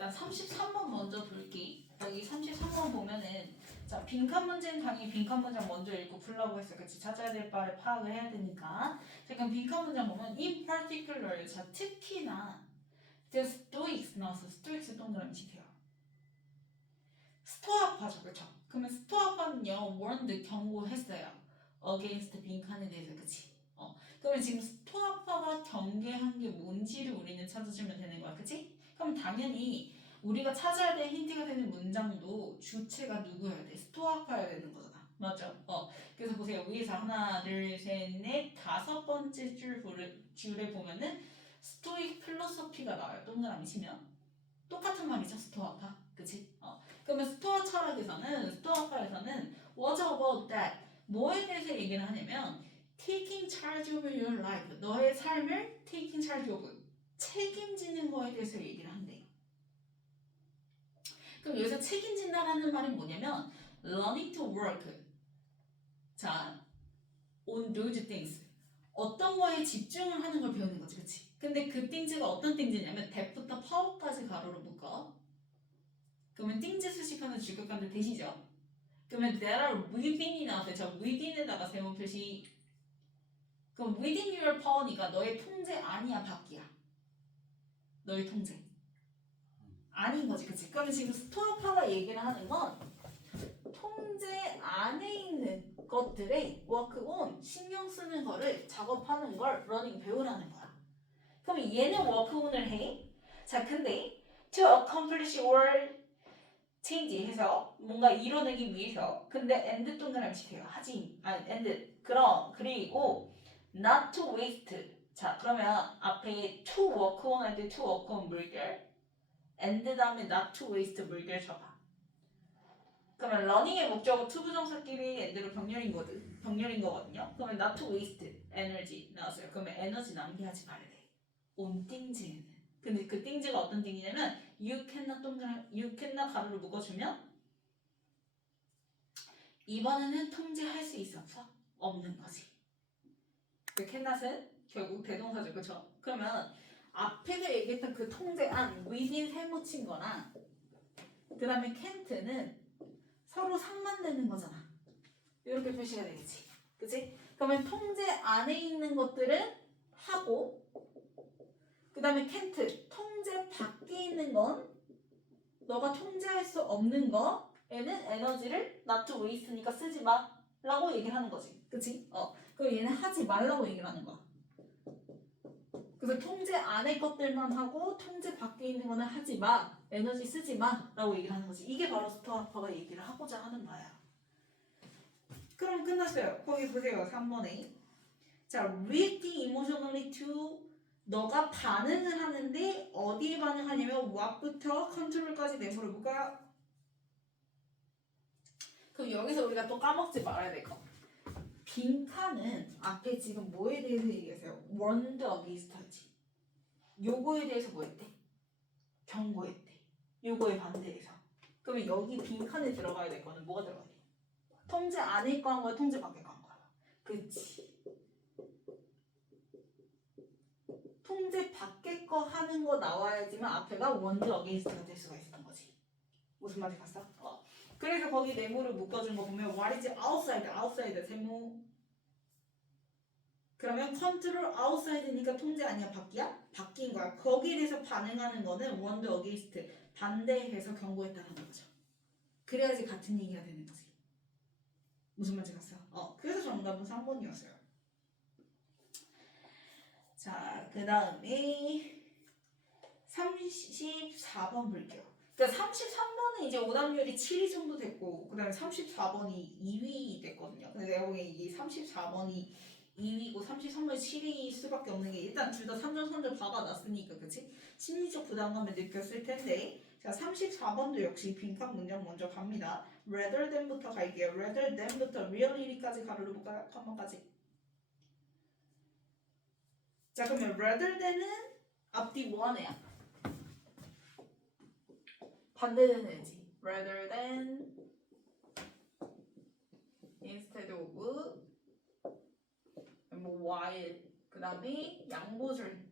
일단 33번 먼저 볼게. 여기 33번 보면은 자 빈칸 문제는 당연히 빈칸 문장 먼저 읽고 풀라고 했어. 그치? 찾아야 될 바를 파악을 해야 되니까. 자 그럼 빈칸 문장 보면 in particular 자 특히나 the stoics 나왔어. stoics 동그라미 치세요. 스토아파죠. 그쵸? 그러면 스토아파는요 warned 경고했어요. against 빈칸에 대해서. 그치? 그러면 지금 스토아파가 경계한 게 뭔지를 우리는 찾아주면 되는 거야. 그치? 그럼 당연히 우리가 찾아야 될 힌트가 되는 문장도 주체가 누구여야 돼? 스토아파여야 되는 거잖아. 맞죠? 그래서 보세요. 위에서 하나, 둘, 셋, 넷, 다섯 번째 줄에 보면은 스토익 필로소피가 나와요. 동그라미 치면. 똑같은 말이죠. 스토아파. 그치? 그러면 스토아 철학에서는, 스토아파에서는 what about that? 뭐에 대해서 얘기를 하냐면 taking charge of your life. 너의 삶을 taking charge of. 책임지는 거에 대해서 얘기를 한대요. 그럼 여기서 책임진다라는 말이 뭐냐면 learning to work. 자, on those things. 어떤 거에 집중을 하는 걸 배우는 거지, 그치? 근데 그 things가 어떤 things냐면 that부터 power까지 가로로 묶어. 그러면 things 수식하는 주격관들 되시죠? 그러면 there are within이 나왔어요. 저 within에다가 세모 표시. 그럼 within your power니까 너의 통제 아니야, 밖이야? 너의 통제. 아닌 거지, 그치? 그러면 지금 스토어파가 얘기를 하는 건 통제 안에 있는 것들의 work on, 신경 쓰는 거를 작업하는 걸 running 배우라는 거야. 그럼 얘는 work on을 해. 자, 근데 to accomplish or change 해서 뭔가 이뤄내기 위해서. 근데 and 동그라미 치세요. and. 그리고 not to waste. 자, 그러면 앞에 to work on 할 때 to work on 물결. and 다음에 not to waste 물결 쳐봐. 그러면 learning의 목적은 to 부정사끼리 and로 병렬인 거거든요. 그러면 not to waste energy 나왔어요. 그러면 에너지 낭비하지 말래. on things는. 근데 그 things가 어떤 things냐면 you cannot 가로로 묶어주면 이번에는 통제할 수 있어 없어? 없는 거지. 그 cannot은 결국 대동사죠. 그쵸? 그러면 앞에서 얘기했던 그 통제안 within 세모친 거나 그 다음에 can't는 서로 상반되는 거잖아. 이렇게 표시가 되겠지. 그치? 그러면 통제 안에 있는 것들은 하고 그 다음에 can't 통제 밖에 있는 건 너가 통제할 수 없는 거에는 에너지를 not to waste니까 쓰지 마 라고 얘기를 하는 거지. 그치? 그럼 얘는 하지 말라고 얘기를 하는 거야. 그래서 통제 안의 것들만 하고 통제 밖에 있는 거는 하지 마, 에너지 쓰지 마 라고 얘기를 하는 거지. 이게 바로 스토아파가 얘기를 하고자 하는 바야. 그럼 끝났어요. 거기 보세요. 3번에 자, reacting emotionally to 너가 반응을 하는데 어디에 반응하냐면 what부터 control까지 내부를 볼까요? 그럼 여기서 우리가 또 까먹지 말아야 될 거. 빈칸은 앞에 지금 뭐에 대해서 얘기했어요? warned against 하지. 요거에 대해서 뭐 했대? 경고했대. 요거에 반대해서. 그러면 여기 빈칸에 들어가야 될 거는 뭐가 들어가야 돼? 통제 안에 거 한 거야? 통제 밖에 거 한 거야? 그치. 통제 밖에 거 하는 거 나와야지만 앞에가 warned against가 될 수가 있었던 거지. 무슨 말인지 봤어? 그래서 거기 네모를 묶어준 거 보면 what is outside 세모. 그러면 컨트롤 outside니까 통제 아니야 밖이야? 밖인 거야. 거기에 대해서 반응하는 거는 warned against 반대해서 경고했다는 거죠. 그래야지 같은 얘기가 되는 거지. 무슨 말인지 봤어? 그래서 정답은 3번이었어요. 자, 그 다음에 34번 볼게요. 그러니까 33번은 이제 오답률이 7위 정도 됐고 그 다음에 34번이 2위 됐거든요. 근데 내가 보기엔 이게 34번이 2위고 33번이 7위일 수밖에 없는 게 일단 둘 다 3점 선점 박아놨으니까 그치? 심리적 부담감을 느꼈을 텐데 자 34번도 역시 빈칸 문장 먼저 갑니다. rather than부터 갈게요. rather than부터 really까지 가로로 볼까요? 칸만까지. 자 그러면 rather than은 앞뒤 뭐하네요? 반대되는지 rather than instead of 뭐 while 그 다음에 양보줄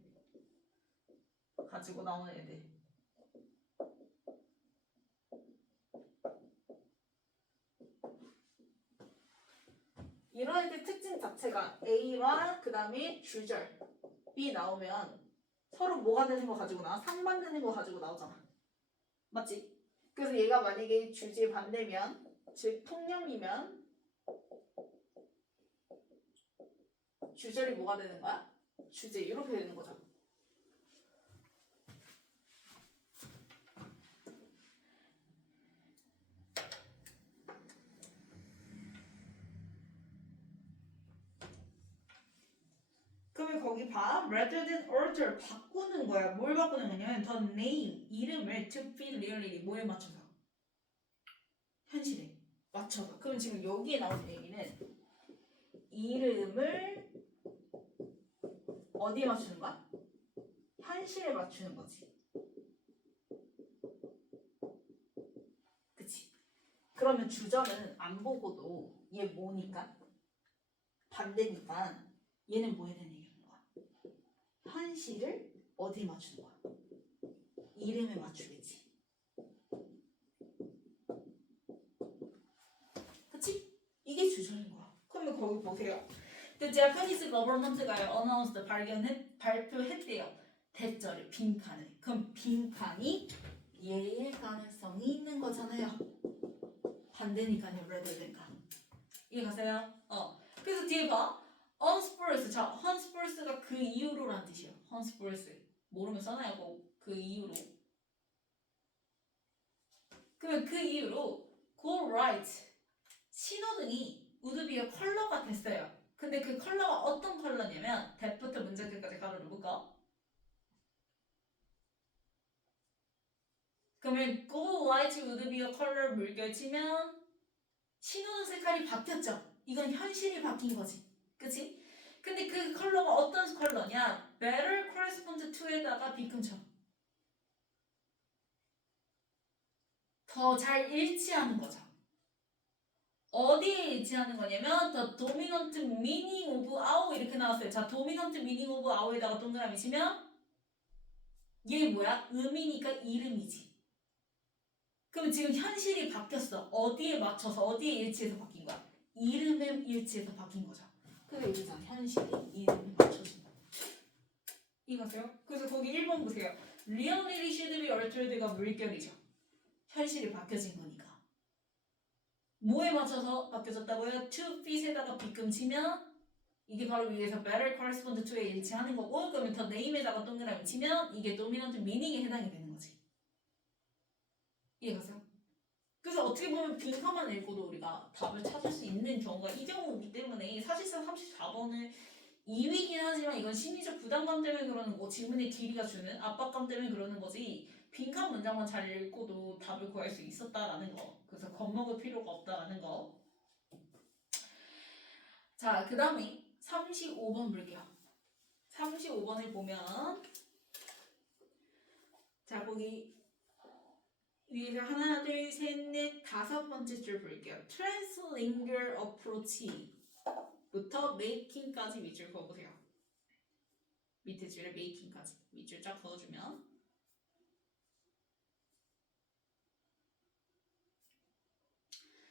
가지고 나오는 애들 자체가 A와 그 다음에 주절이 나오면 서로 뭐가 되는 거 가지고 나와? 상반되는 거 가지고 나오잖아. 맞지? 그래서 얘가 만약에 주제 반대면, 즉 통념이면 주절이 뭐가 되는 거야? 주제 이렇게 되는 거죠. 그러면 거기 봐. rather than alter 바꾸는 거야. 뭘 바꾸는 거냐면 the name 이름을 to fit reality 뭐에 맞춰서? 현실에 맞춰서. 그럼 지금 여기에 나오는 얘기는 이름을 어디에 맞추는 거야? 현실에 맞추는 거지. 그치? 그러면 주절은 안 보고도 얘 뭐니까? 반대니까 얘는 뭐 해야 되는 얘기인 거야? 현실을 어디에 맞추는 거야? 이름에 맞추겠지. 그치? 이게 주절인 거야. 그러면 거기 보세요. The Japanese government가 announced 발표했대요. 대절을 빈칸을. 그럼 빈칸이 예일 가능성이 있는 거잖아요. 반대니까요. rather than가. 이해가세요? 그래서 뒤에 봐. unspurs. 자, unspurs가 그 이후로란 뜻이에요. unspurs. 모르면 써놔요. 그 이후로. 그러면 그 이후로 go right. 신호등이 우드비의 컬러가 됐어요. 근데 그 컬러가 어떤 컬러냐면 대부터 문제 끝까지 가로를 묶어. 그러면 go light would be a color 물결치면 신호등 색깔이 바뀌었죠. 이건 현실이 바뀐 거지. 그치? 근데 그 컬러가 어떤 컬러냐? better correspond to에다가 비금쳐. 더 잘 일치하는 거죠. 어디에 일치하는 거냐면 the dominant meaning of our 이렇게 나왔어요. 자, dominant meaning of our에다가 동그라미 치면 얘 뭐야? 의미니까 이름이지. 그럼 지금 현실이 바뀌었어. 어디에 맞춰서 어디에 일치해서 바뀐 거야? 이름에 일치해서 바뀐 거죠. 그래서 여기서 현실이 이름에 맞춰진다. 이거세요? 그래서 거기 1번 보세요. Really should be altered가 물결이죠. 현실이 바뀌어진 거니까. 뭐에 맞춰서 바뀌어졌다고요? To fit에다가 비금 치면 이게 바로 위에서 better correspond to에 일치하는 거고, 그러면 더 name에다가 동그라미 치면 이게 dominant meaning에 해당이 되는 거지. 이해가세요? 그래서 어떻게 보면 빈칸만 읽고도 우리가 답을 찾을 수 있는 경우가 이 경우이기 때문에 사실상 34번은 2위긴 하지만 이건 심리적 부담감 때문에 그러는 거고 질문의 길이가 주는 압박감 때문에 그러는 거지 빈칸 문장만 잘 읽고도 답을 구할 수 있었다라는 거. 그래서 겁먹을 필요가 없다라는 거. 자, 그 다음에 35번 볼게요. 35번을 보면 자, 거기 위에서 하나, 둘, 셋, 넷, 다섯 번째 줄 볼게요. Translingual approach부터 making까지 밑줄 그어보세요. 밑에 줄에 making까지 밑줄 쫙 그어주면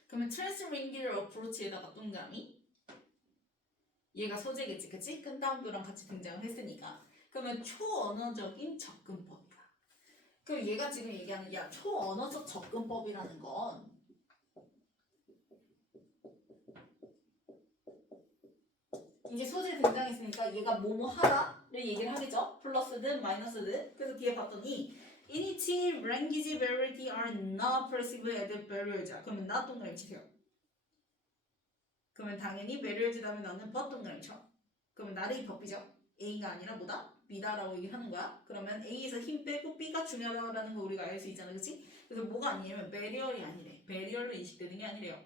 그러면 Translingual approach에다가 동그라미 얘가 소재겠지, 그치? 끈다음표랑 같이 등장을 했으니까 그러면 초언어적인 접근법이다. 그럼 얘가 지금 얘기하는 야 초언어적 접근법이라는 건 이제 소재 등장했으니까 얘가 뭐뭐 하다를 얘기를 하겠죠? 플러스든 마이너스든. 그래서 뒤에 봤더니 in each language variety are not perceived as barriers. 그러면 not 동그라미 치세요. 그러면 당연히 barriers 다음에 나오는 but 동그라미 쳐. 그러면 나를 법이죠. A가 아니라 뭐다? B다라고 얘기하는 거야. 그러면 A에서 힘 빼고 B가 중요하다는 거 우리가 알 수 있잖아, 그렇지? 그래서 뭐가 아니냐면 barrier이 아니래. barrier로 인식되는 게 아니래요.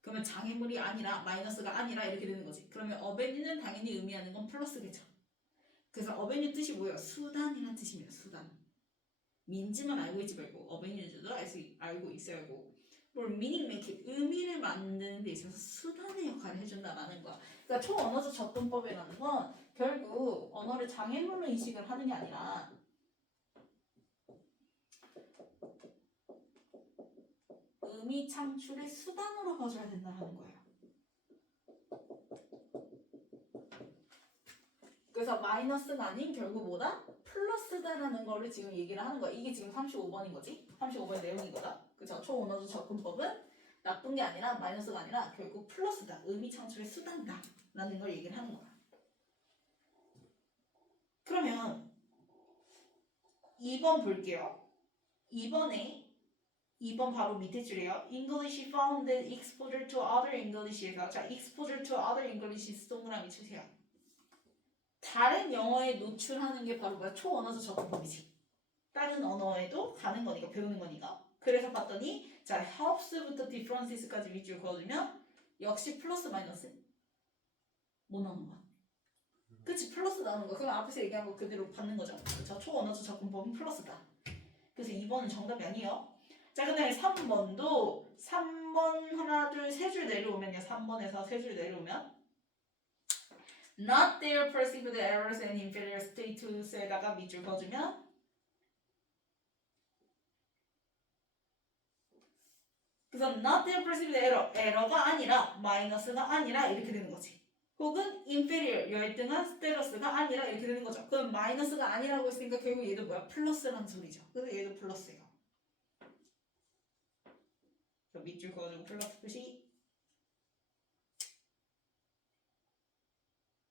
그러면 장애물이 아니라 마이너스가 아니라 이렇게 되는 거지. 그러면 어벤유는 당연히 의미하는 건 플러스겠죠. 그래서 어벤유 뜻이 뭐예요? 수단이란 뜻입니다. 수단. 민지만 알고 있지 말고 어벤유도 알고 있어야 하고 뭘 meaning make 의미를 만드는 데 있어서 수단의 역할을 해준다라는 거야. 그러니까 초언어적 접근법이라는 건 결국 언어를 장애물로 인식을 하는 게 아니라 의미 창출의 수단으로 봐줘야 된다는 거예요. 그래서 마이너스가 아닌 결국 뭐다? 플러스다라는 거를 지금 얘기를 하는 거야. 이게 지금 35번인 거지. 35번의 내용인 거다. 그쵸? 초원어조 접근법은 나쁜 게 아니라 마이너스가 아니라 결국 플러스다. 의미 창출의 수단다. 라는 걸 얘기를 하는 거야. 그러면 2번 볼게요. 2번 바로 밑에 줄이에요. English found exposure to other English에서 자, exposure to other English 동그라미 치세요. 다른 영어에 노출하는 게 바로 뭐야? 초언어적 접근법이지. 다른 언어에도 가는 거니까 배우는 거니까. 그래서 봤더니 자, helps부터 differences까지 밑줄 그어주면 역시 플러스 마이너스 뭐 나오는 거야? 그치 플러스 나오는 거. 그럼 앞에서 얘기한 거 그대로 받는 거죠. 그쵸? 초언어적 접근법은 플러스다. 그래서 2번은 정답이 아니에요. 자, 그 다음에 3번도 3번 하나 둘 세 줄 내려오면요. 3번에서 세 줄 내려오면 not their perceived errors and inferior status에다가 밑줄 그어주면 그래서 not their perceived error, 에러가 아니라 마이너스가 아니라 이렇게 되는 거지. 혹은 inferior, 열등한 status가 아니라 이렇게 되는 거죠. 그럼 마이너스가 아니라고 했으니까 결국 얘도 뭐야? 플러스라는 소리죠. 그래서 얘도 플러스예요. 밑줄 그어주고 플러스 표시.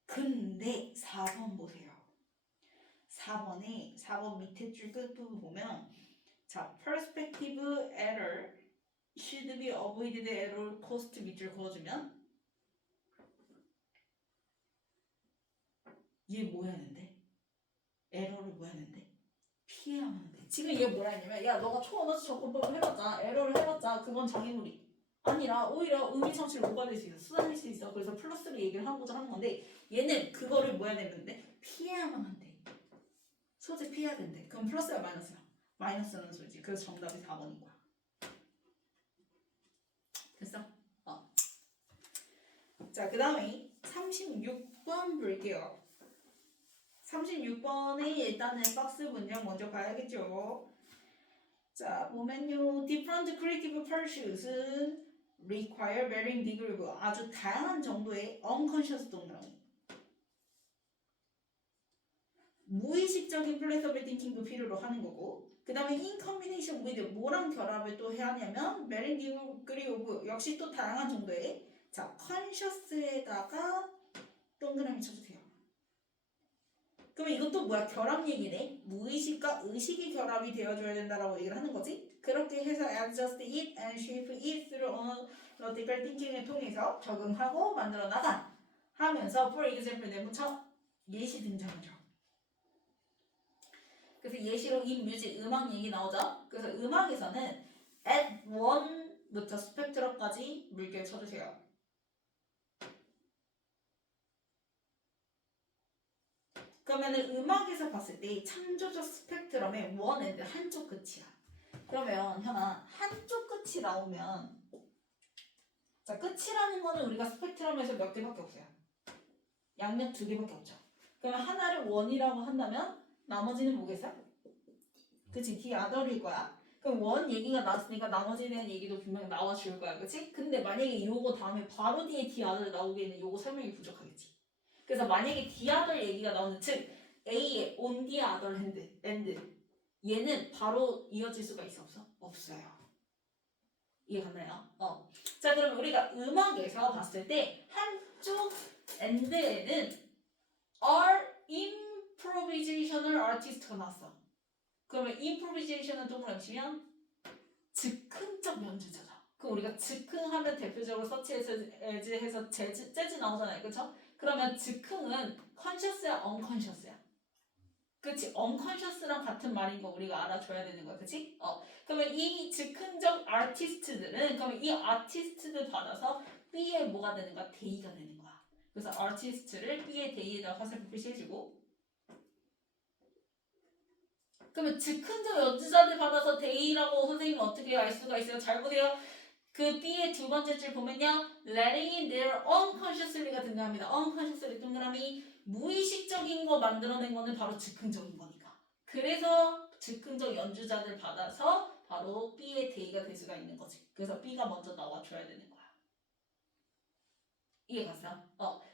근데 4번 보세요. 4번 밑에 줄 끝부분 보면 자, perspective error should be avoided error cost 밑줄 그어주면 얘 뭐 해야 되는데? 에러를 뭐 해야 되는데? 피해야만 하는데. 지금 얘 뭐라 했냐면 야 너가 초언어적 접근법을 해봤자 에러를 해봤자 그건 장애물이 아니라 오히려 의미 창출을 고갈될 수 있어. 수단일 수 있어. 그래서 플러스를 얘기를 하고자 하는 건데 얘는 그거를 뭐 해야 되는데? 피해야만 한대. 소재 피해야 된대. 그럼 플러스야 마이너스야? 마이너스라는 소리지. 그래서 정답이 4번인 거야. 됐어? 자, 그 다음에 36번 볼게요. 36번에 일단은 박스 문장 먼저 봐야겠죠. 자, 보면요. Different creative pursuits은 require varying degree of 아주 다양한 정도의 unconscious 동그라미. 무의식적인 플레이서블 띵킹도 필요로 하는 거고 그 다음에 in combination with 뭐랑 결합을 또 해야 하냐면 varying degree of 역시 또 다양한 정도의 자, conscious에다가 동그라미 쳐주세요. 그러면 이것도 뭐야? 결합 얘기네. 무의식과 의식이 결합이 되어줘야 된다라고 얘기를 하는 거지. 그렇게 해서 adjust it and shape it through analytical thinking을 통해서 적응하고 만들어 나가 하면서 for example 내부처 예시 등장하죠. 그래서 예시로 이 뮤직 음악 얘기 나오죠. 그래서 음악에서는 at 1부터 스펙트럼까지 물결 쳐주세요. 그러면은 음악에서 봤을 때 창조적 스펙트럼의 원 엔드 한쪽 끝이야. 그러면 현아 한쪽 끝이 나오면 자 끝이라는 거는 우리가 스펙트럼에서 몇 개밖에 없어요. 양력 2개밖에 없죠. 그러면 하나를 원이라고 한다면 나머지는 뭐겠어? 그치 D other일 거야. 그럼 원 얘기가 나왔으니까 나머지에 대한 얘기도 분명히 나와줄 거야. 그치? 근데 만약에 요거 다음에 바로 뒤에 D other 나오기에는 요거 설명이 부족하겠지. 그래서 만약에 D other 얘기가 나오는 즉 A의 on the other hand 얘는 바로 이어질 수가 있어 없어? 없어요. 이해갔나요? 자 그럼 우리가 음악에서 봤을 때 한쪽 end에는 are improvisational artist가 나왔어. 그러면 improvisation은 동그라미 치면 즉흥적 연주자다. 그럼 우리가 즉흥하면 대표적으로 서치에서 해서 재즈 나오잖아요. 그쵸? 그러면 즉흥은 conscious야 unconscious야? 그치? unconscious랑 같은 말인 거 우리가 알아줘야 되는 거야. 그치? 그러면 이 즉흥적 아티스트들은 그러면 이 아티스트들 받아서 B의 뭐가 되는가? 대의가 되는 거야. 그래서 아티스트를 B의 대의에다 화살표 표시해주고 그러면 즉흥적 연주자들 받아서 대의라고 선생님은 어떻게 알 수가 있어요? 잘 보세요. 그 B의 두 번째 줄 보면요. letting in their unconsciously가 등장합니다. unconsciously 동그라미 무의식적인 거 만들어낸 거는 바로 즉흥적인 거니까. 그래서 즉흥적 연주자들 받아서 바로 B의 대의가 될 수가 있는 거지. 그래서 B가 먼저 나와줘야 되는 거야. 이해 갔어요?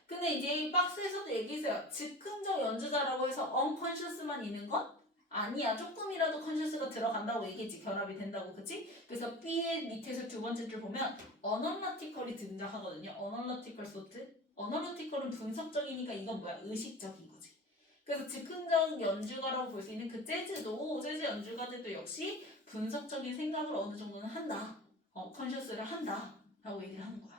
근데 이제 이 박스에서도 얘기했어요. 즉흥적 연주자라고 해서 unconscious만 있는 건 아니야. 조금이라도 conscious가 들어간다고 얘기했지. 결합이 된다고. 그치? 그래서 B의 밑에서 두 번째 줄 보면 analytical이 등장하거든요. analytical thought. analytical은 분석적이니까 이건 뭐야? 의식적인 거지. 그래서 즉흥적 연주가라고 볼 수 있는 그 재즈도 재즈 연주가들도 역시 분석적인 생각을 어느 정도는 한다. conscious를 한다. 라고 얘기를 하는 거야.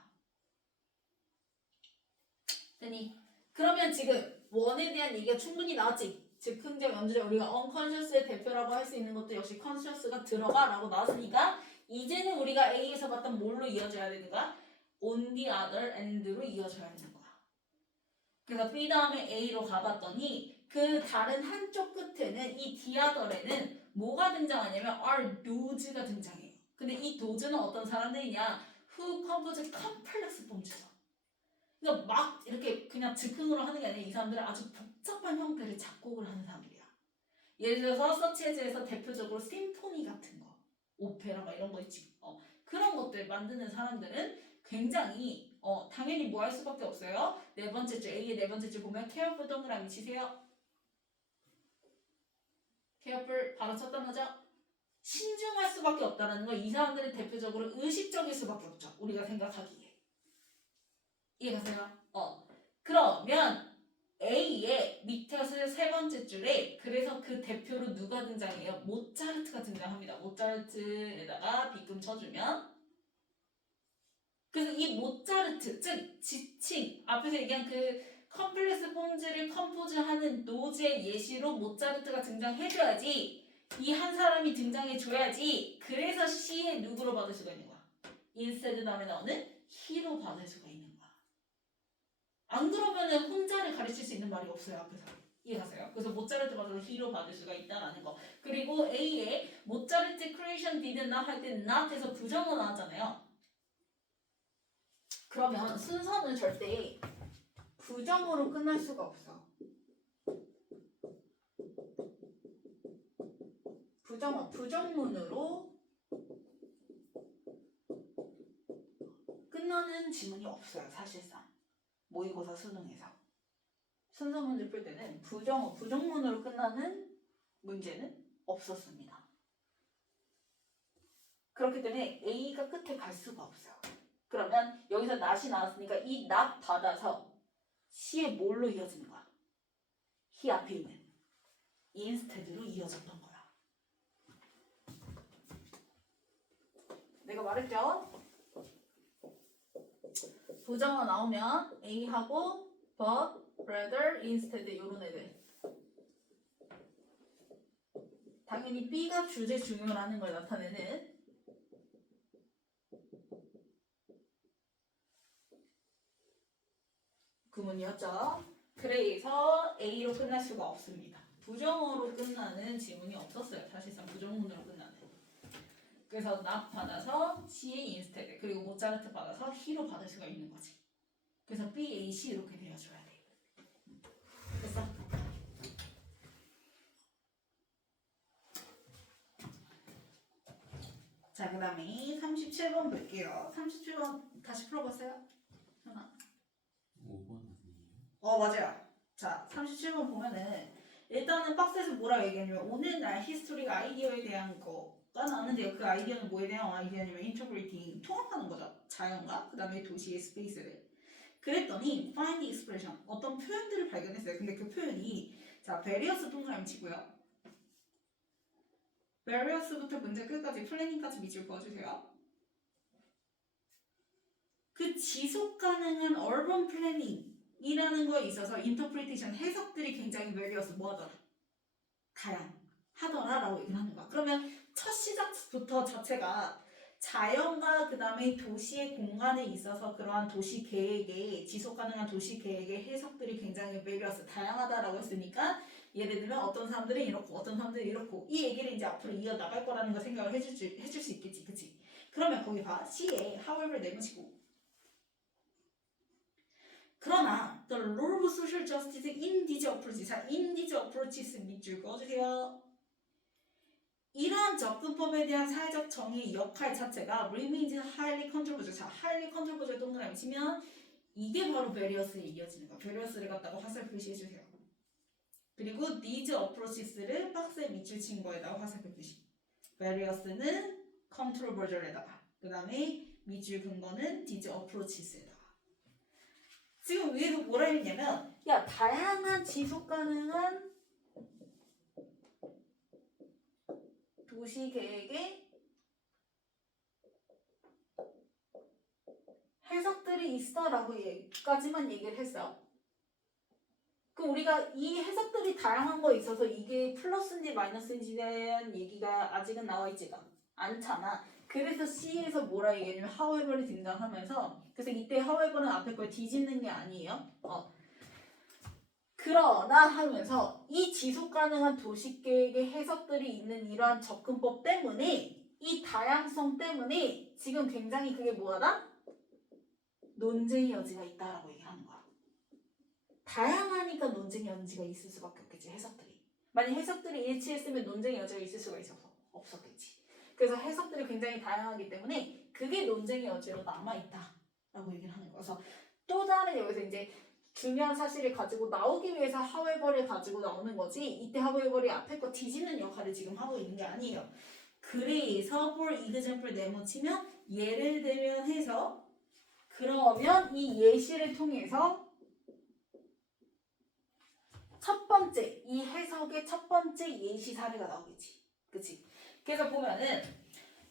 되니? 그러면 지금 원에 대한 얘기가 충분히 나왔지? 즉흥적 연주자 우리가 unconscious의 대표라고 할 수 있는 것도 역시 conscious가 들어가 라고 나왔으니까 이제는 우리가 A에서 봤던 뭘로 이어져야 되는 거야? on the other and로 이어져야 되는 거야. 그래서 B 다음에 A로 가봤더니 그 다른 한쪽 끝에는 이 the other에는 뭐가 등장하냐면 are those가 등장해요. 근데 이 those는 어떤 사람들이냐? who compose complex forms. 그러니까 막 이렇게 그냥 즉흥으로 하는 게 아니라 이 사람들은 아주 복잡한 형태의 작곡을 하는 사람들이야. 예를 들어서 서치에즈에서 대표적으로 심포니 같은 거, 오페라 막 이런 거 있지. 그런 것들 만드는 사람들은 굉장히 당연히 뭐 할 수밖에 없어요. 네 번째 줄 A의 네 번째 줄 보면 careful 동그라미 치세요. careful 바로 쳤단 거죠. 신중할 수밖에 없다는 거. 이 사람들은 대표적으로 의식적일 수밖에 없죠. 우리가 생각하기에. 이해가세요? 그러면 A의 밑에서 세 번째 줄에 그래서 그 대표로 누가 등장해요? 모차르트가 등장합니다. 모차르트에다가 빗금 쳐주면 그래서 이 모차르트 즉 지칭 앞에서 얘기한 그 컴플렉스 폼즈를 컴포즈하는 노즈의 예시로 모차르트가 등장해줘야지 이 한 사람이 등장해줘야지 그래서 C의 누구로 받을 수가 있는 거야? 인스테드 다음에 나오는 He로 받을 수가 있는 거야. 안 그러면은 혼자를 가르칠 수 있는 말이 없어요 앞에서. 이해가세요? 그래서 모차르트 받아서 He로 받을 수가 있다라는 거. 그리고 A에 모차르트 creation did not 할 때 not에서 부정어 나왔잖아요. 그러면 순서는 절대 부정어로 끝날 수가 없어. 부정문으로 끝나는 지문이 없어요 사실상. 모의고사 수능에서. 순서 문제 풀 때는 부정문으로 끝나는 문제는 없었습니다. 그렇기 때문에 A가 끝에 갈 수가 없어요. 그러면 여기서 not이 나왔으니까 이 not 받아서 C의 뭘로 이어지는 거야? he 앞에 있는 instead로 이어졌던 거야. 내가 말했죠? 부정어 나오면 A하고 but, rather, instead 이런 애들. 당연히 B가 주제 중요라는 걸 나타내는 구문이었죠. 그래서 A로 끝날 수가 없습니다. 부정어로 끝나는 지문이 없었어요. 사실상 부정문으로 끝나는. 그래서 not 받아서 C의 instead 그리고 모차르트 받아서 He로 받을 수가 있는 거지. 그래서 B, A, C 이렇게 되어줘야 돼. 됐어? 자, 그 다음에 37번 볼게요. 37번 다시 풀어보세요. 하나. 5번 아니에요? 맞아요. 자, 37번 보면은 일단은 박스에서 뭐라고 얘기하냐면 오늘날 히스토리가 아이디어에 대한 거가 나오는데요. 그 아이디어는 뭐에 대한 아이디어냐면 인터프리팅, 통합하는 거죠. 자연과 그 다음에 도시의 스페이스를. 그랬더니 find the expression, 어떤 표현들을 발견했어요. 근데 그 표현이 자, various 동그라미 치고요. various부터 문제 끝까지 플래닝까지 밑줄 그어주세요. 그 지속 가능한 urban planning이라는 거에 있어서 interpretation, 해석들이 굉장히 various 뭐하더라? 다양하더라라고 얘기를 하는 거야. 그러면 첫 시작부터 자체가 자연과 그 다음에 도시의 공간에 있어서 그러한 도시 계획의 지속 가능한 도시 계획의 해석들이 굉장히 various, 다양하다라고 했으니까 예를 들면 어떤 사람들은 이렇고 어떤 사람들은 이렇고 이 얘기를 이제 앞으로 이어나갈 거라는 거 생각을 해줄 수 있겠지. 그치? 그러면 거기 봐. C에 however 내놓으시고 그러나 the role of social justice in these approaches, 자, in these approaches 밑줄 그어주세요. 이러한 접근법에 대한 사회적 정의의 역할 자체가 remains highly controversial. 자, highly controversial 동그라미 치면 이게 바로 베리어스에 이어지는 거야. 베리어스를 갖다가 화살표 표시해주세요. 그리고 these approaches를 박스에 밑줄 친 거에다가 화살표 표시. 베리어스는 컨트롤 버전에다가 그 다음에 밑줄 근 거는 these approaches에다가. 지금 위에서 뭐라 했냐면 야 다양한 지속 가능한 도시 계획의 해석들이 있어라고 여기까지만 얘기를 했어요. 그럼 우리가 이 해석들이 다양한 거에 있어서 이게 플러스인지 마이너스인지에 대한 얘기가 아직은 나와 있지가 않잖아. 그래서 C에서 뭐라 얘기하냐면 however이 등장하면서 그래서 이때 however는 앞에 걸 뒤집는 게 아니에요. 그러나 하면서 이 지속 가능한 도시계획의 해석들이 있는 이러한 접근법 때문에 이 다양성 때문에 지금 굉장히 그게 뭐하다? 논쟁의 여지가 있다라고 얘기하는 거야. 다양하니까 논쟁의 여지가 있을 수밖에 없겠지. 해석들이. 만약 해석들이 일치했으면 논쟁의 여지가 있을 수가 있어서 없었겠지. 그래서 해석들이 굉장히 다양하기 때문에 그게 논쟁의 여지로 남아있다라고 얘기를 하는 거야. 그래서 또 다른 여기서 이제 중요한 사실을 가지고 나오기 위해서 however를 가지고 나오는 거지 이때 however이 앞에 거 뒤집는 역할을 지금 하고 있는 게 아니에요. 그래서 for example 네모 치면 예를 들면 해서 그러면 이 예시를 통해서 첫 번째 이 해석의 첫 번째 예시 사례가 나오겠지. 그치? 그래서 보면은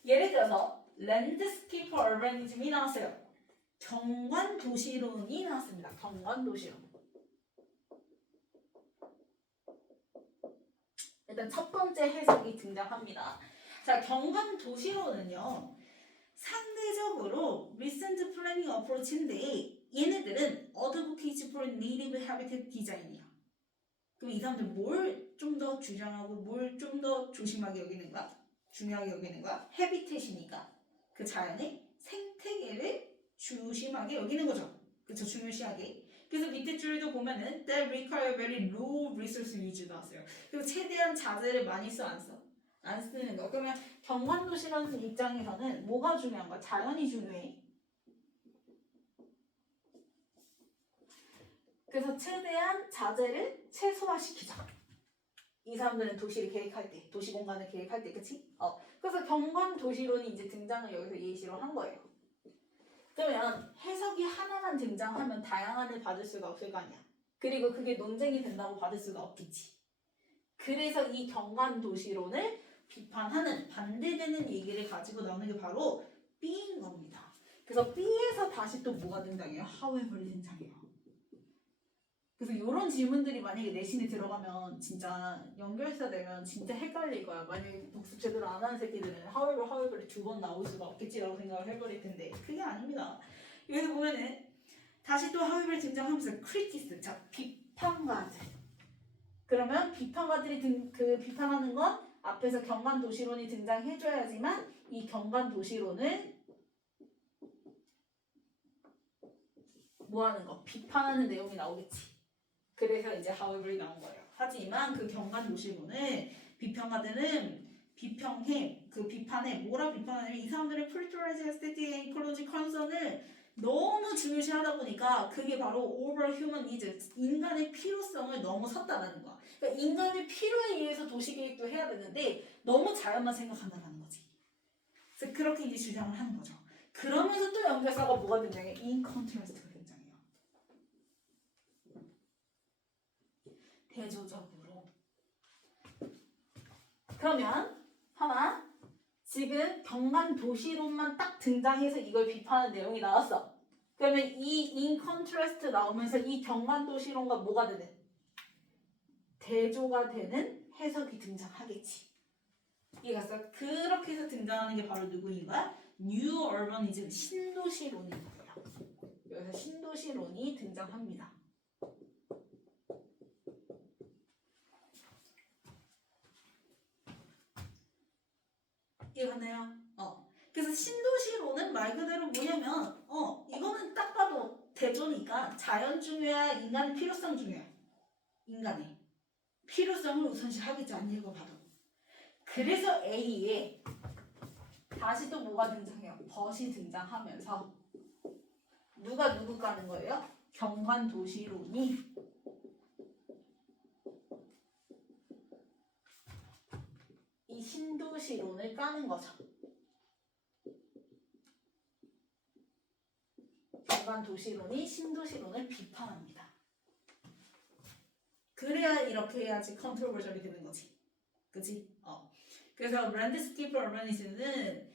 예를 들어서 랜드스케이프 얼바니즘이 나왔어요. 경관 도시론이 나왔습니다. 경관 도시론. 일단 첫 번째 해석이 등장합니다. 자, 경관 도시론은요. 상대적으로 recent planning approach인데 얘네들은 advocates for native habitat design이야. 그럼 이 사람들 뭘 좀 더 주장하고 뭘 좀 더 조심하게 여기는가? 중요하게 여기는가? 해비텟이니까 그 자연의 생태계를 조심하게 여기는 거죠. 그쵸? 중요시하게. 그래서 밑에 줄도 보면은 that require very low resource use 나왔어요. 그리고 최대한 자재를 많이 써 안 써? 안 쓰는 거. 그러면 경관도시라는 입장에서는 뭐가 중요한 거야? 자연이 중요해. 그래서 최대한 자재를 최소화시키자. 이 사람들은 도시를 계획할 때, 도시 공간을 계획할 때, 그치? 그래서 경관도시론이 이제 등장을 여기서 예시로 한 거예요. 그러면 해석이 하나만 등장하면 다양한을 받을 수가 없을 거 아니야. 그리고 그게 논쟁이 된다고 받을 수가 없겠지. 그래서 이 경관도시론을 비판하는 반대되는 얘기를 가지고 나오는 게 바로 B인 겁니다. 그래서 B에서 다시 또 뭐가 등장해요? however이 등장해요. 그래서 이런 질문들이 만약에 내신에 들어가면 진짜 연결사 되면 진짜 헷갈릴 거야. 만약에 복습 제대로 안 하는 새끼들은 however를 2번 나올 수가 없겠지라고 생각을 해버릴 텐데 그게 아닙니다. 여기서 보면은 다시 또 however 등장하면서 critics, 자 비판가들. 그러면 비판가들이 그 비판하는 건 앞에서 경관도시론이 등장해줘야지만 이 경관도시론을 뭐하는 거? 비판하는 내용이 나오겠지. 그래서 이제 however이 나온 거예요. 하지만 그 경관도시론을 비평가들은 비평해 그 비판에 뭐라 비판하냐면 이 사람들은 프리토라이즈 에스테틱 이콜로지 컨선을 너무 중요시하다 보니까 그게 바로 over human needs 인간의 필요성을 넘어섰다라는 거야. 그러니까 인간의 필요에 의해서 도시계획도 해야 되는데 너무 자연만 생각한다는 거지. 그래서 그렇게 이제 주장을 하는 거죠. 그러면서 또 연결사가 뭐가 등장해? in contrast가 등장해요. 대조적으로. 그러면 하나 지금 경관도시론만 딱 등장해서 이걸 비판하는 내용이 나왔어. 그러면 이 in contrast 나오면서 이 경관도시론과 뭐가 되는? 대조가 되는 해석이 등장하겠지. 이해갔어? 그렇게 해서 등장하는 게 바로 누구인 거야? New Urbanism, 신도시론인 거예요. 여기서 신도시론이 등장합니다. 이해가나요? 그래서 신도시론은 말 그대로 뭐냐면 이거는 딱 봐도 대조니까 자연 중요야 인간의 필요성 중요야. 인간의 필요성을 우선시하겠지 안 읽어봐도. 그래서 A에 다시 또 뭐가 등장해요? 벗이 등장하면서 누가 누구 까는 거예요? 경관도시론이 이 신도시론을 까는 거죠. 경관도시론이 신도시론을 비판합니다. 그래야 이렇게 해야지 컨트로버셜이 되는 거지. 그치? 그래서 랜드스케이프 어바니즘은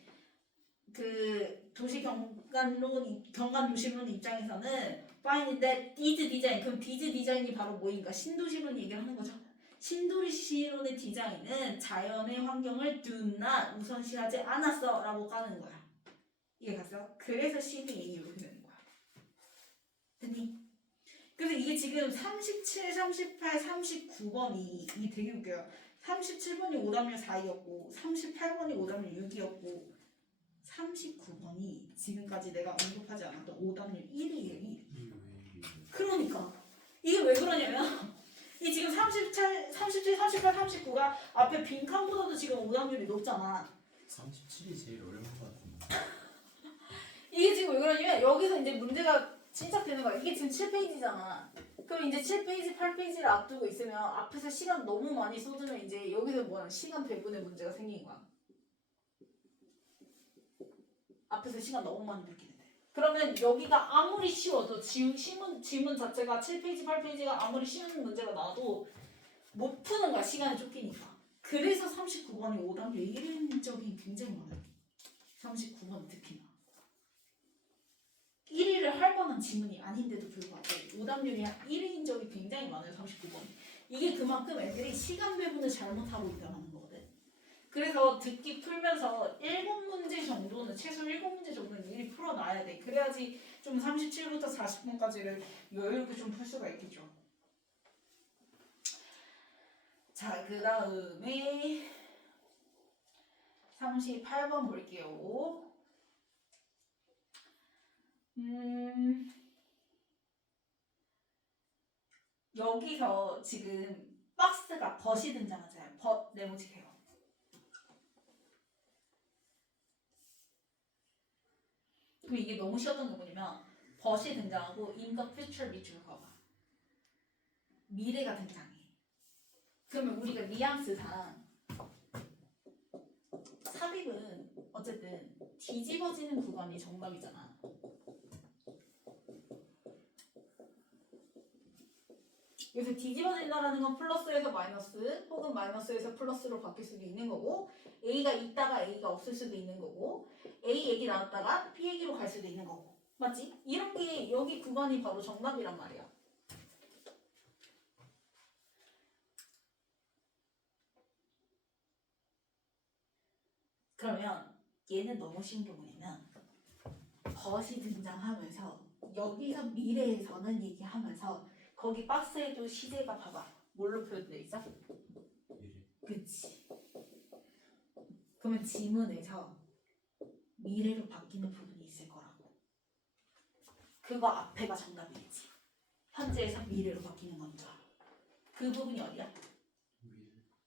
그 도시 경관 도시론 입장에서는 find that these design, 그럼 these design이 바로 뭐인가? 신도시론 얘기를 하는 거죠. 신도시론의 디자인은 자연의 환경을 do not 우선시하지 않았어 라고 까는 거야. 이해 갔어? 그래서 신이 이렇게 되는 거야. 됐니? 그래서 이게 지금 37, 38, 39번이 이 되게 웃겨요. 37번이 오답률 4였고 38번이 오답률 6이었고 39번이 지금까지 내가 언급하지 않았던 오답률 1이에요. 1. 그러니까 이게 왜 그러냐면 이 지금 37, 38, 39가 앞에 빈칸보다도 지금 오답률이 높잖아. 37이 제일 어려운 것 같은데. 이게 지금 왜 그러냐면 여기서 이제 문제가 시작되는 거야. 이게 지금 7페이지잖아. 그럼 이제 7페이지, 8페이지를 앞두고 있으면 앞에서 시간 너무 많이 쏟으면 이제 여기서 뭐야? 시간 배분의 문제가 생긴 거야. 앞에서 시간 너무 많이 뺏기는데. 그러면 여기가 아무리 쉬워도 지문 자체가 7페이지, 8페이지가 아무리 쉬운 문제가 나와도 못 푸는 거야. 시간이 쫓기니까. 그래서 39번이 오답률 1인적이 굉장히 많아요. 39번 특히나. 1위를 할 만한 지문이 아닌데도 불구하고 오답률이 1위인적이 굉장히 많아요. 39번. 이게 그만큼 애들이 시간 배분을 잘못하고 있다는 거거든. 그래서 듣기 풀면서 7문제 정도는 최소 7문제 정도는 미리 풀어놔야 돼. 그래야지 좀 37부터 40분까지를 여유있게 좀 풀 수가 있겠죠. 자, 그 다음에 38번 볼게요. 여기서 지금 박스가 벗이 등장하잖아요. 벗 네모직해요. 그럼 이게 너무 쉬웠던 게 뭐냐면 벗이 등장하고 in the future 밑줄 그어봐. 미래가 등장해. 그러면 우리가 뉘앙스상 삽입은 어쨌든 뒤집어지는 구간이 정답이잖아. 여기서 뒤집어진다라는 건 플러스에서 마이너스 혹은 마이너스에서 플러스로 바뀔 수도 있는 거고 A가 있다가 A가 없을 수도 있는 거고 A 얘기 나왔다가 B 얘기로 갈 수도 있는 거고 맞지? 이런 게 여기 구간이 바로 정답이란 말이야. 그러면 얘는 너무 쉬운 게 뭐냐면 벗이 등장하면서 여기서 미래에서는 얘기하면서 거기 박스에도 시제가 봐봐. 뭘로 표현돼 있어? 그치. 그러면 지문에서 미래로 바뀌는 부분이 있을 거라고. 그거 앞에가 정답이겠지. 현재에서 미래로 바뀌는 거니까. 그 부분이 어디야?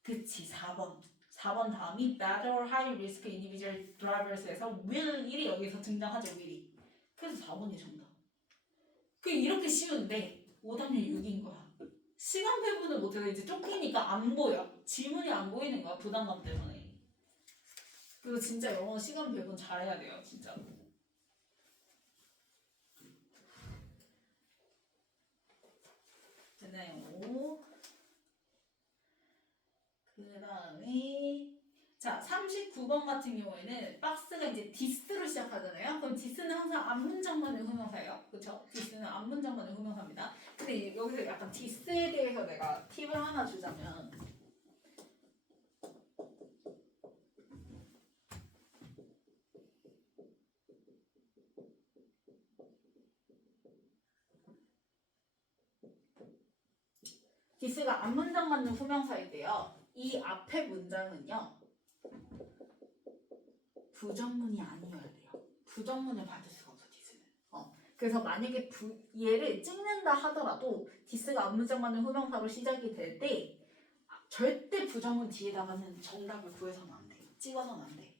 그치. 4번. 4번 다음이 better or high risk individual drivers에서 will이 여기서 등장하죠. will이. 그래서 4번이 정답. 그 이렇게 쉬운데 오답률 6인 거야. 시간 배분을 못해서 이제 쫓기니까 안 보여. 지문이 안 보이는 거야. 부담감 때문에. 그리고 진짜 영어 시간 배분 잘해야 돼요. 진짜. 됐나요? 그 다음에 자 39번 같은 경우에는 박스가 이제 디스로 시작하잖아요. 그럼 디스는 항상 앞문장만의 후명사예요. 그렇죠? 디스는 앞문장만의 후명사입니다. 근데 여기서 약간 디스에 대해서 내가 팁을 하나 주자면 디스가 앞문장 맞는 후명사인데요. 이 앞에 문장은요. 부정문이 아니어야 돼요. 부정문을 받을 수가 없어 디스는. 그래서 만약에 얘를 찍는다 하더라도 디스가 앞문장 맞는 후명사로 시작이 될 때 절대 부정문 뒤에다가는 정답을 구해서는 안 돼. 찍어서는 안 돼.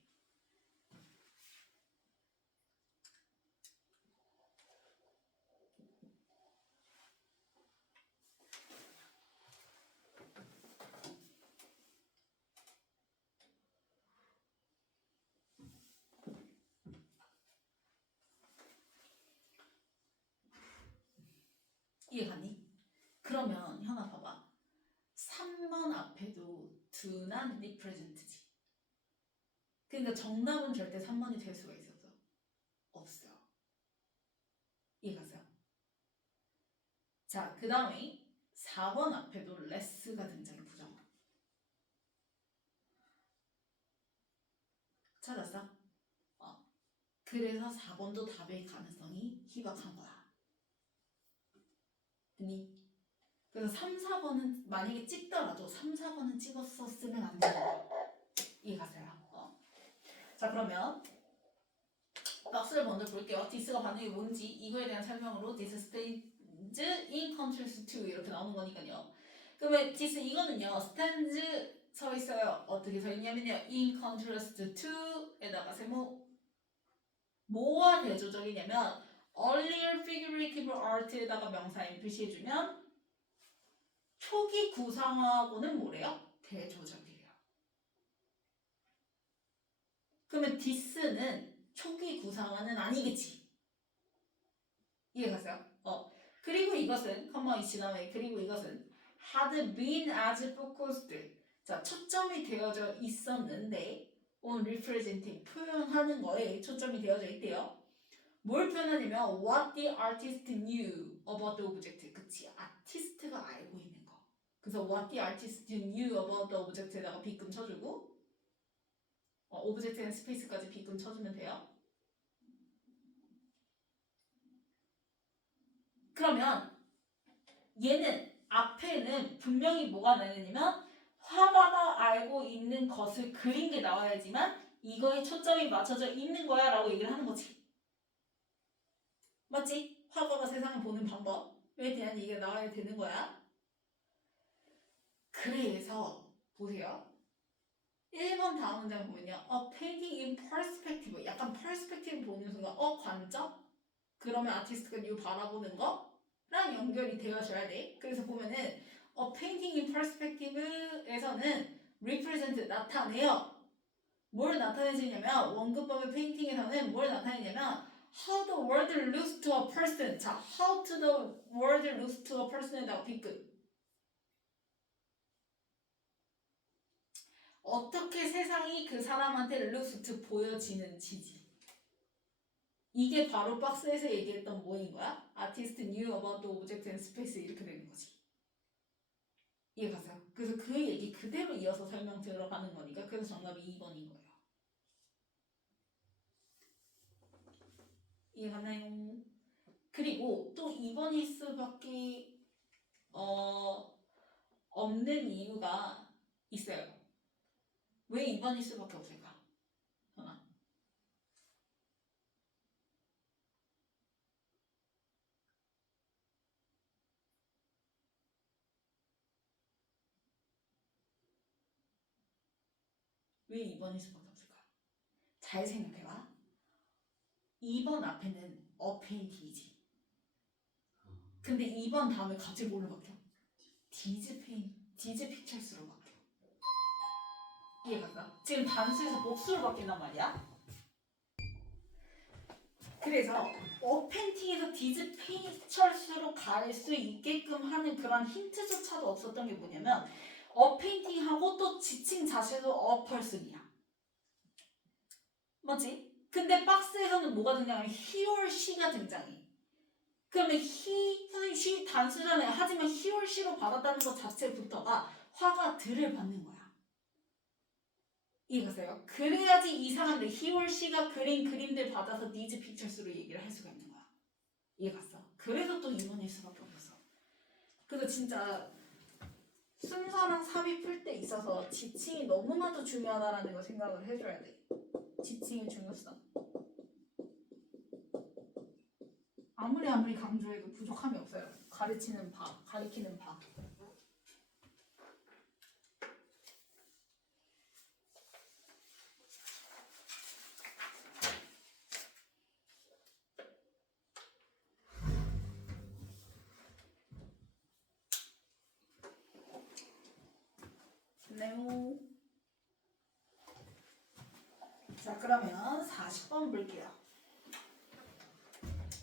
do not represent지. 그러니까 정답은 절대 3번이 될 수가 있어서 없어요. 이해가세요? 자, 그 다음에 4번 앞에도 less가 등장해 부정어. 찾았어? 그래서 4번도 답의 가능성이 희박한 거야. 됐니? 그래서 3, 4번은 만약에 찍더라도 3, 4번은 찍었었으면 안 되는 거야. 이해가세요? 자, 그러면 박스를 먼저 볼게요. this가 반응이 뭔지 이거에 대한 설명으로 this stands in contrast to 이렇게 나오는 거니까요. 그러면 this 이거는요. stands 서 있어요. 어떻게 서 있냐면요. in contrast to에다가 세모 뭐와 대조적이냐면 earlier figurative art에다가 명사인 표시해주면 초기 구상하고는 뭐래요? 대조적이래요. 그러면 this는 초기 구상어는 아니겠지. 이해갔어요? 그리고 이것은 컴마이 지나면 그리고 이것은 had been as focused. 자, 초점이 되어져 있었는데 on representing 표현하는 거에 초점이 되어져 있대요. 뭘 표현하냐면 what the artist knew about the object. 그치? 아티스트가 알고 있는 거. 그래서 what the artist knew about the object에다가 빗금 쳐주고 오브젝트 앤 스페이스까지 빗금 쳐주면 돼요. 그러면 얘는 앞에는 분명히 뭐가 나냐면 화가가 알고 있는 것을 그린 게 나와야지만 이거에 초점이 맞춰져 있는 거야 라고 얘기를 하는 거지. 맞지? 화가가 세상을 보는 방법에 대한 얘기가 나와야 되는 거야. 그래서 보세요. 1번 다음 문장 보면요. painting in perspective. 약간 perspective 보는 순간 관점? 그러면 아티스트가 이 바라보는 거랑 연결이 되어져야 돼. 그래서 보면은 painting in perspective에서는 represent 나타내요. 뭘 나타내냐면 원근법의 페인팅에서는 뭘 나타내냐면 how the world looks to a person. 자, how to the world looks to a person에다가 빗끝. 어떻게 세상이 그 사람한테 looks to 보여지는지지. 이게 바로 박스에서 얘기했던 뭐인 거야? Artist knew about the object and space 이렇게 되는 거지. 이해가세요? 그래서 그 얘기 그대로 이어서 설명 들어가는 거니까 그래서 정답이 2번인 거예요. 이해가나요? 그리고 또 2번일 수밖에 없는 이유가 있어요. 왜 2번일 수밖에 없을까? 현아. 왜 2번일 수밖에 없을까? 잘 생각해봐. 2번 앞에는 어페인팅이지. 근데 2번 다음에 갑자기 뭘로 바뀌어? 디즈 픽처스로 바뀌어. 이해갔어? 지금 단수에서 복수로 바뀐단 말이야. 그래서 어펜팅에서 디즈 픽처스로 갈 수 있게끔 하는 그런 힌트조차도 없었던 게 뭐냐면 어페인팅하고 또 지칭 자체도 어펄슨이야. 맞지? 근데 박스에서는 뭐가 등장해? he or she가 등장해. 그러면 he, 선생님 she 단수잖아요. 하지만 he or she로 받았다는 것 자체부터가 화가들을 받는 거야. 이해가세요? 그래야지 이 사람들 he or she가 그린 그림들 받아서 these pictures로 얘기를 할 수가 있는 거야. 이해갔어? 그래서 또 2번일 수밖에 없었어. 그래서 진짜 순서랑 삽입 풀 때 있어서 지칭이 너무나도 중요하다는 걸 생각을 해줘야 돼. 지칭의 중요성. 아무리 강조해도 부족함이 없어요. 가르치는 바, 가르치는 바. 네요. 자, 그러면 40번 볼게요.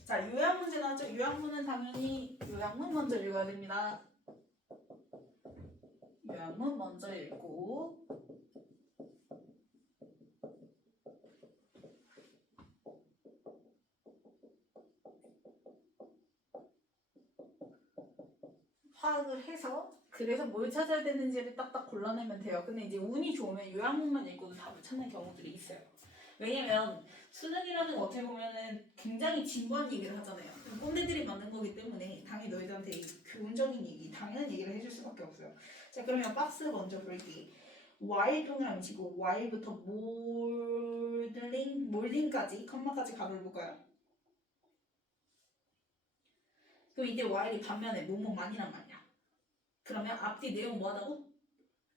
자, 요약문제 나왔죠? 요약문은 당연히 요약문 먼저 읽어야 됩니다. 요약문 먼저 읽고 파악을 해서 그래서 뭘 찾아야 되는지를 딱딱 골라내면 돼요. 근데 이제 운이 좋으면 요약문만 읽고도 답을 찾는 경우들이 있어요. 왜냐면 수능이라는 거 어떻게 보면은 굉장히 진부한 얘기를 하잖아요. 꼰대들이 만든 거기 때문에 당연히 너희들한테 교훈적인 얘기, 당연한 얘기를 해줄 수밖에 없어요. 자, 그러면 박스 먼저 볼게. while 동그라미 치고 while부터 몰딩까지 컴마까지 가볼 볼까요? 그럼 이때 while이 반면에 뭐뭐만이란 말이야. 그러면 앞뒤 내용 뭐하다고?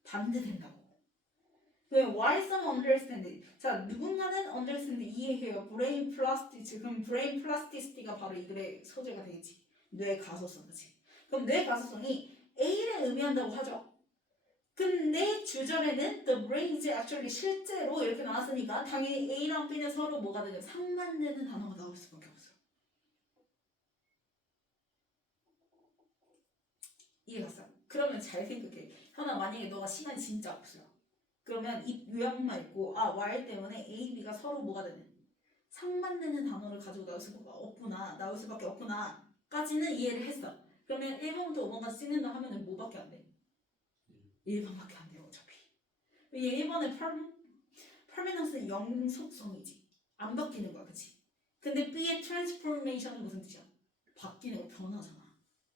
반대된다고. 그럼 why some understand? 자, 누군가는 understand 이해해요. brain plasticity. 그럼 brain plasticity가 바로 이 글의 소재가 되겠지. 뇌 가소성이지. 그럼 뇌 가소성이 A를 의미한다고 하죠. 근데 주절에는 the brain is actually 실제로 이렇게 나왔으니까 당연히 A랑 B는 서로 뭐가 되냐? 상반되는 단어가 나올 수밖에 없어요. 이해갔어요? 그러면 잘 생각해. 현아, 만약에 너가 시간이 진짜 없어요. 그러면 이 요약만 읽고 while 때문에 A, B가 서로 뭐가 되는 상반되는 단어를 가지고 나올 수밖에 없구나 까지는 이해를 했어. 그러면 1번부터 5번까지 찍는다 하면은 뭐밖에 안 돼? 1번밖에 안 돼요 어차피. 이게 1번의 permanence는 영속성이지. 안 바뀌는 거야, 그치? 근데 B의 transformation은 무슨 뜻이야? 바뀌는 거, 변하잖아.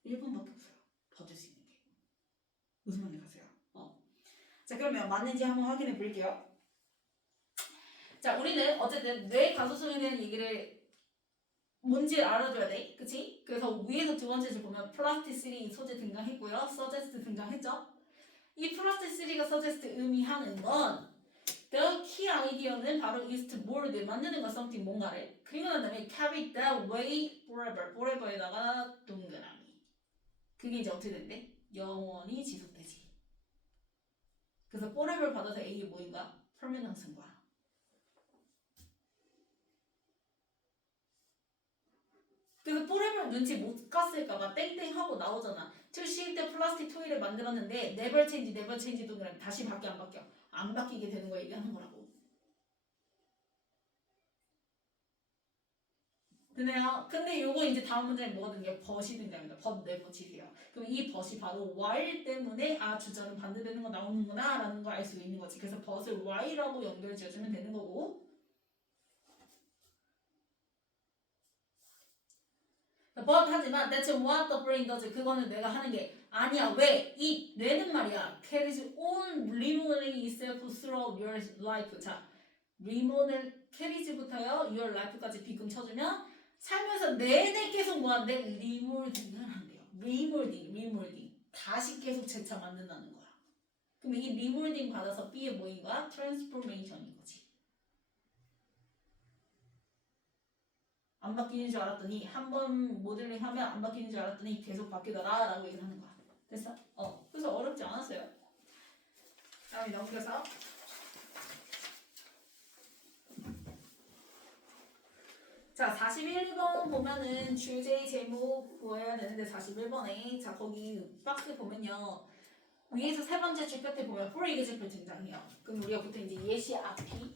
1번밖에 없어요. 봐줄 수 있는 게. 무슨 말인지 아세요? 자, 그러면 맞는지 한번 확인해 볼게요. 자, 우리는 어쨌든 뇌 가소성에 대한 얘기를 뭔지 알아줘야 돼. 그치? 그래서 위에서 두 번째 줄 보면 플라스티시티 소재 등장했고요. 서제스트 등장했죠? 이 플라스티시티가 서제스트 의미하는 건 the key idea는 바로 is to mold, 만드는 건 something 뭔가를. 그리고 난 다음에 carry that way forever. forever에다가 동그라미. 그게 이제 어떻게 된대? 영원히 지속되지. 그래서 forever 받아서 A이 뭐인가? permanence인 거야. 그래서 forever 눈치 못 갔을까봐 땡땡 하고 나오잖아. 출시일 때 플라스틱 토이를 만들었는데 never change 동그라미. 다시 바뀌어 안 바뀌어? 안 바뀌게 되는 거 얘기하는 거라고. 되네요. 근데 요거 이제 다음 문제에 뭐가 등장해? 벗이 등장합니다. 벗 never change요. 그럼 이 벗이 바로 while 때문에 주절은 반대되는 거 나오는구나 라는 걸 알 수 있는 거지. 그래서 벗을 while라고 연결 지어주면 되는 거고. but 하지만 that's what the brain does. 그거는 내가 하는 게 아니야. 왜? 이 뇌는 말이야. carries on remodeling itself throughout your life. 자, carries부터요 your life까지 비금 쳐주면 살면서 내내 계속 뭐한대? 리몰딩을 한대요. 리몰딩. 다시 계속 재차 만든다는 거야. 그럼 이 리몰딩 받아서 B의 뭐인 거야? 트랜스포메이션인 거지. 안 바뀌는 줄 알았더니 한 번 모델링 하면 안 바뀌는 줄 알았더니 계속 바뀌더라 라고 얘기를 하는 거야. 됐어? 그래서 어렵지 않았어요. 다음에 넘겨서 자, 41번 보면은 주제 제목 구해야 되는데 41번에 자, 거기 박스 보면요. 위에서 세 번째 줄 끝에 보면 for example 등장해요. 그럼 우리가 보통 이제 예시 앞이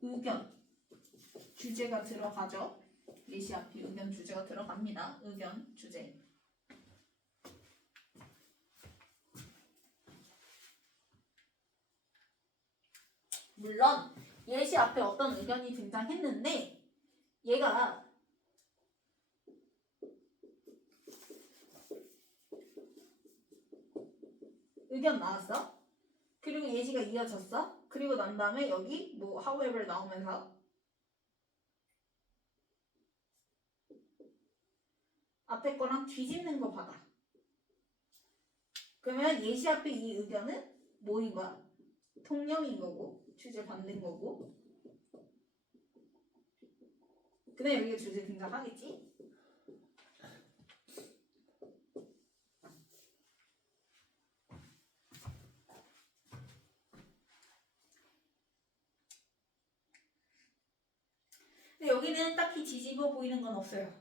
의견 주제가 들어가죠. 예시 앞이 의견 주제가 들어갑니다. 의견 주제. 물론 예시 앞에 어떤 의견이 등장했는데 얘가 의견 나왔어. 그리고 예시가 이어졌어. 그리고 난 다음에 여기 뭐 however 나오면서 앞에 거랑 뒤집는 거 받아. 그러면 예시 앞에 이 의견은 뭐인 거야? 통념인 거고 주제 반대인 거고. 근데 여기가 주제 등장하겠지? 근데 여기는 딱히 뒤집어 보이는 건 없어요.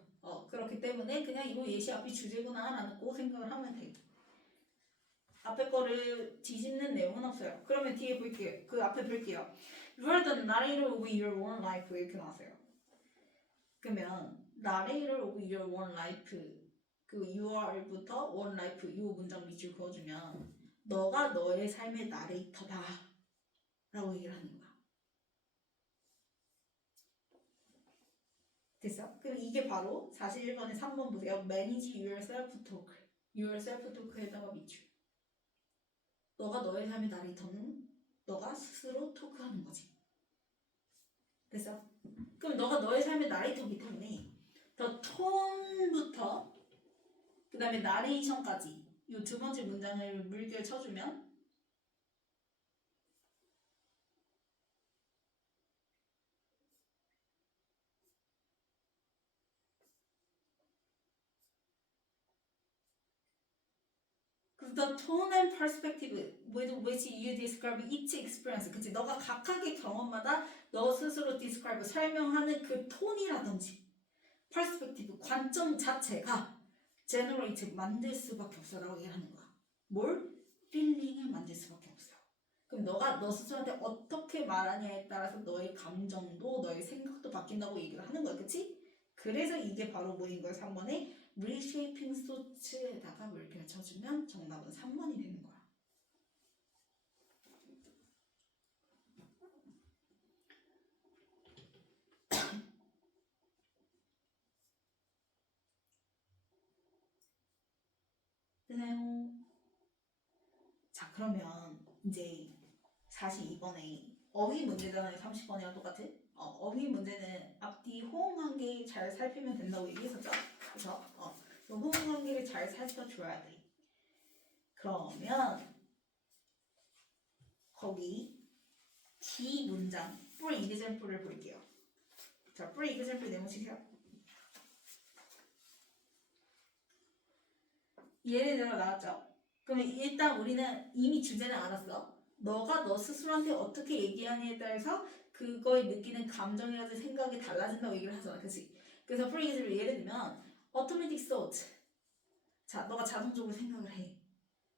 그렇기 때문에 그냥 이거 예시 앞이 주제구나 라는 꼭 생각을 하면 돼요. 앞에 거를 뒤집는 내용은 없어요. 그러면 뒤에 볼게요. 그 앞에 볼게요. You are the narrator of your own life 이렇게 나왔어요. 그러면 narrator of your own life 그 you are부터 one life 이 문장 밑줄 그어주면 너가 너의 삶의 나레이터다 라고 얘기를 하는 거야. 됐어? 그럼 이게 바로 41번에 3번 보세요. Manage your self-talk. Your self-talk에다가 밑줄. 너가 너의 삶의 나레이터는 너가 스스로 토크하는 거지. 됐어? 그럼 너가 너의 삶의 나레이터이기 때문에 더 톤부터 그 다음에 나레이션까지 이 두 번째 문장을 물결 쳐주면 The tone and perspective with which you describe each experience. 그치? 너가 각각의 경험마다 너 스스로 describe, 설명하는 그 톤이라든지 perspective, 관점 자체가 generate, 만들 수밖에 없어라고 얘기하는 거야. 뭘? feeling을 만들 수밖에 없어요. 그럼 너가 너 스스로한테 어떻게 말하냐에 따라서 너의 감정도 너의 생각도 바뀐다고 얘기를 하는 거야. 그치? 그래서 이게 바로 뭐인 거야? 3번에 reshaping thoughts에다가 물결 쳐주면 정답은 3번이 되는 거야. 되나요? 자, 그러면 이제 42번에 어휘 문제잖아요. 30번이랑 똑같은. 어휘 문제는 앞뒤 호응 관계 잘 살피면 된다고 얘기했었죠. 그래서 호응 관계를 잘 살펴줘야 돼. 그러면 거기 D 문장 for example을 볼게요. 자, for example 내용 치세요. 예를 들어 나왔죠? 그러면 일단 우리는 이미 주제는 알았어. 너가 너 스스로한테 어떻게 얘기하느냐에 따라서 그거에 느끼는 감정이라든지 생각이 달라진다고 얘기를 하잖아. 그치? 그래서 for example 예를 들면 automatic thought. 자, 너가 자동적으로 생각을 해.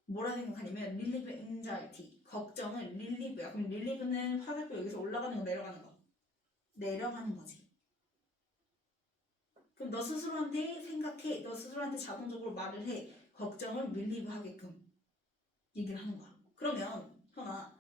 뭐라 생각하냐면 relieve anxiety. 걱정은 relieve야. 그럼 relieve는 화살표 여기서 올라가는 거 내려가는 거? 내려가는 거지. 그럼 너 스스로한테 생각해. 너 스스로한테 자동적으로 말을 해. 걱정을 relieve 하게끔 얘기를 하는 거야. 그러면 현아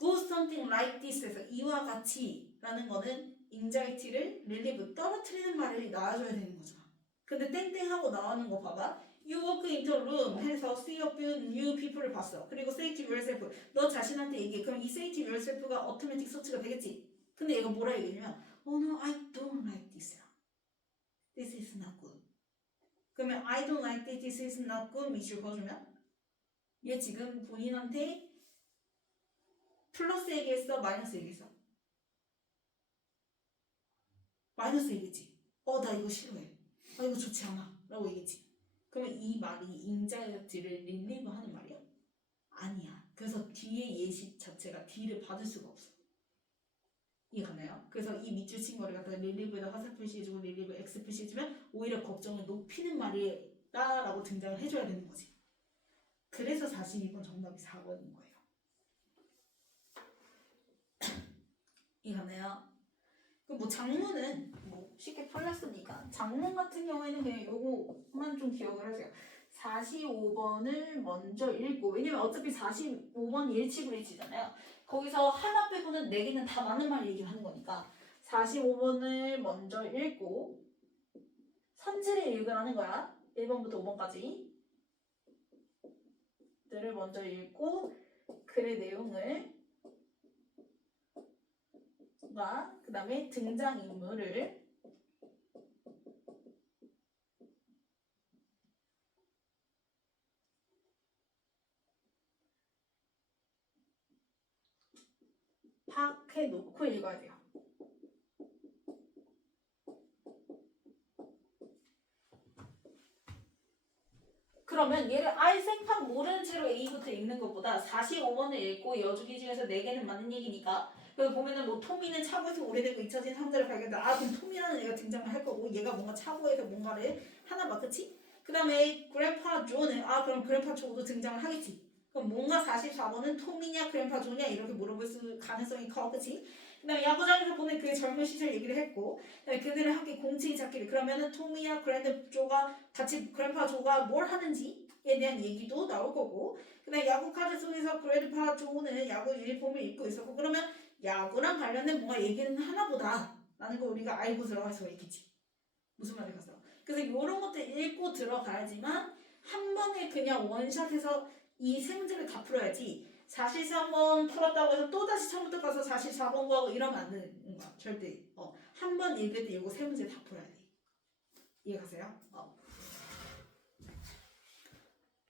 do something like this에서 이와 같이 라는 거는 anxiety를 relieve 떨어뜨리는 말이 나와줘야 되는 거잖아. 근데 땡땡하고 나오는 거 봐봐. You walk into a room 해서 see a few new people을 봤어. 그리고 say to yourself 너 자신한테 얘기해. 그럼 이 say to yourself가 automatic search가 되겠지. 근데 얘가 뭐라 얘기하냐면 Oh no, I don't like this. This is not good. 그러면 I don't like this is not good 밑줄 그어주면 얘 지금 본인한테 플러스 얘기했어? 마이너스 얘기했어? 마이너스 얘기했지. 나 이거 싫어해. 이거 좋지 않아. 라고 얘기했지. 그러면 이 말이 인자이어티를 릴리브 하는 말이야? 아니야. 그래서 뒤에 예시 자체가 D를 받을 수가 없어. 이해가나요? 그래서 이 밑줄 친 거를 갖다가 릴리브에다 화살 표시해주고 릴리브 X 표시해주면 오히려 걱정을 높이는 말이다 라고 등장을 해줘야 되는 거지. 그래서 42번 정답이 4번인 거예요. 이해가나요? 그럼 뭐 장문은 뭐 쉽게 풀렸으니까 장문 같은 경우에는 그냥 요거만 좀 기억을 하세요. 45번을 먼저 읽고 왜냐면 어차피 45번이 일치불일치잖아요. 거기서 하나 빼고는 4개는 다 맞는 말 얘기를 하는 거니까 45번을 먼저 읽고 선지를 읽으라는 거야. 1번부터 5번까지 들을 먼저 읽고 글의 내용을 그 다음에 등장인물을 파악해 놓고 읽어야 돼요. 그러면 얘를 아예 생판 모르는 채로 A부터 읽는 것보다 45번을 읽고 여주기 중에서 4개는 맞는 얘기니까 그래서 보면은 뭐 토미는 차고에서 오래되고 잊혀진 상자를 발견했다. 아 그럼 토미라는 애가 등장을 할 거고 얘가 뭔가 차고에서 뭔가를 하나 봐, 그치? 그 다음에 그래파 존은 아 그럼 그래파 존도 등장을 하겠지. 그럼 뭔가 44번은 토미냐 그래파 존이냐 이렇게 물어볼 가능성이 커, 그치? 그 다음에 야구장에서 보낸 그의 젊은 시절 얘기를 했고 그다음에 그들의 함께 공책이 찾기를 그러면은 토미야 그랜드 조가 같이 그래파 조가 뭘 하는지에 대한 얘기도 나올 거고 그 다음에 야구 카드 속에서 그래파 조는 야구 유니폼을 입고 있었고 그러면 야구랑 관련된 뭔가 얘기는 하나보다 라는 걸 우리가 알고 들어갈 수가 있겠지. 무슨 말인가? 그래서 이런 것들 읽고 들어가야지만 한 번에 그냥 원샷해서 이 세 문제를 다 풀어야지 43번 풀었다고 해서 또다시 처음부터 가서 44번 구하고 이러면 안 되는 거야. 절대. 한 번 읽을 때 이거 세 문제 다 풀어야 돼. 이해가세요?